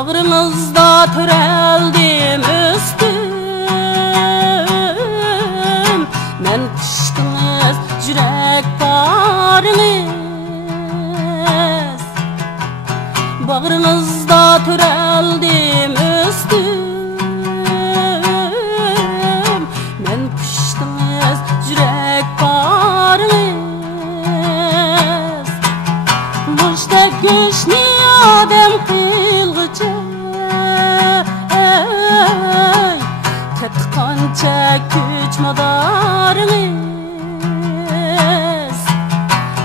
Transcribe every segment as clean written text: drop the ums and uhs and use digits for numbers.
Bağrınızda töreldim üstüm, men piştiniz yürek barınız. Bağrınızda töreldim üstüm, men piştiniz yürek barınız. Muşta göçni adem kılgıca, qancha kuch madarınız.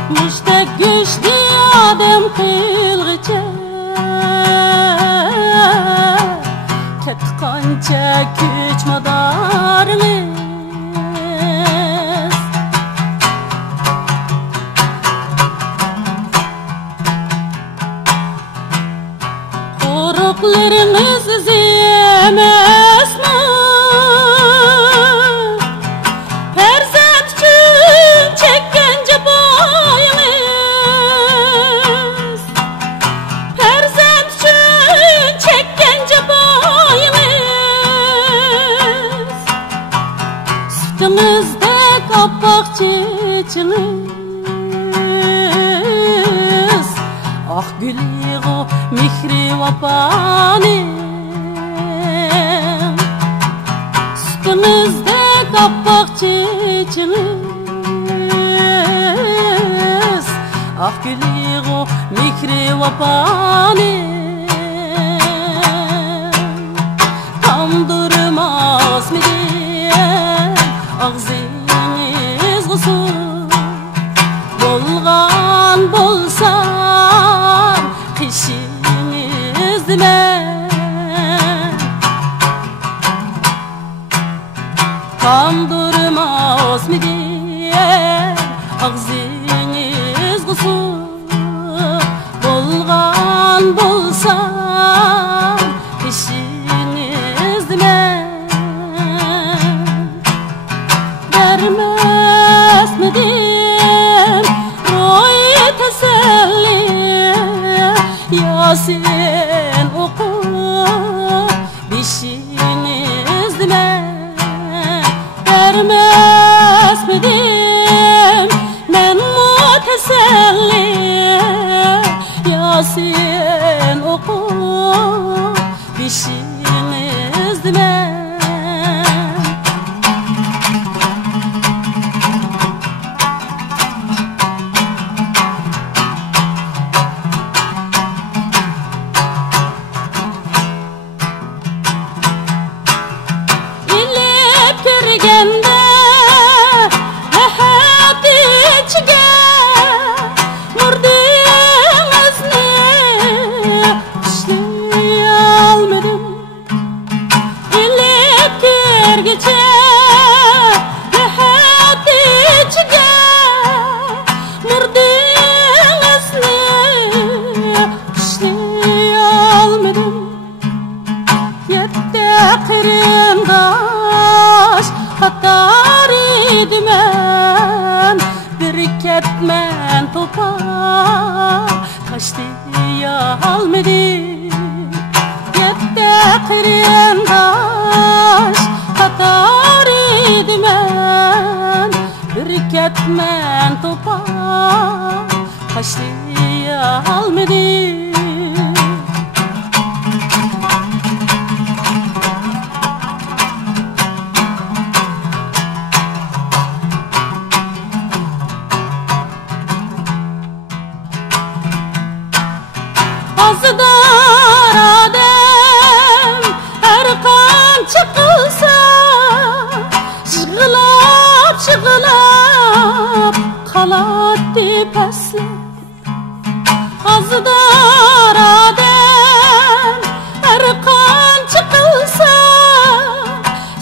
Muşta go'shtni odam qilg'icha, ketdi qancha kuch madarınız. Qo'riqlaringiz emasmi? Sütünüzde kapak çeçiniz, ah gülü o mihri vapanim. Sütünüzde kapak çeçiniz, ah gülü o mihri vapanim. Tam durmaz mı ağzınız qusur bolğan bolsam qishiniz men. Tam durmazmı diyen ağzınız qusur bolğan bolsam qishiniz men. Vermezmedim ro'yi teselli, Yasin o'qib beshinizni men. Vermezmedim men teselli, Yasin o'qib beshinizni men. Qırındaş qatar idimen, bir ketmen topa taşdiya almadım. Yette qırındaş qatar idimen, bir ketmen topa taşdiya almadım. Azadar adem her qancha qilsa, yig'lab yig'lab qaladi pastlab. Azadar adem her qancha qilsa,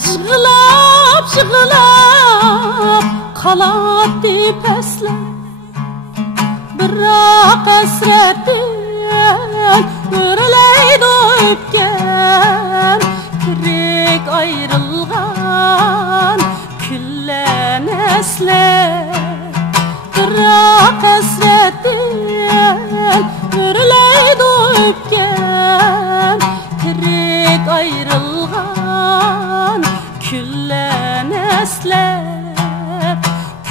yig'lab yig'lab qaladi pastlab. Biroq hasratim Görüleydi öpken, kirek ayrılgan küllen esler. Kırak hasretin görüleydi öpken, Küllen esler,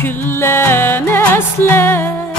küllen esler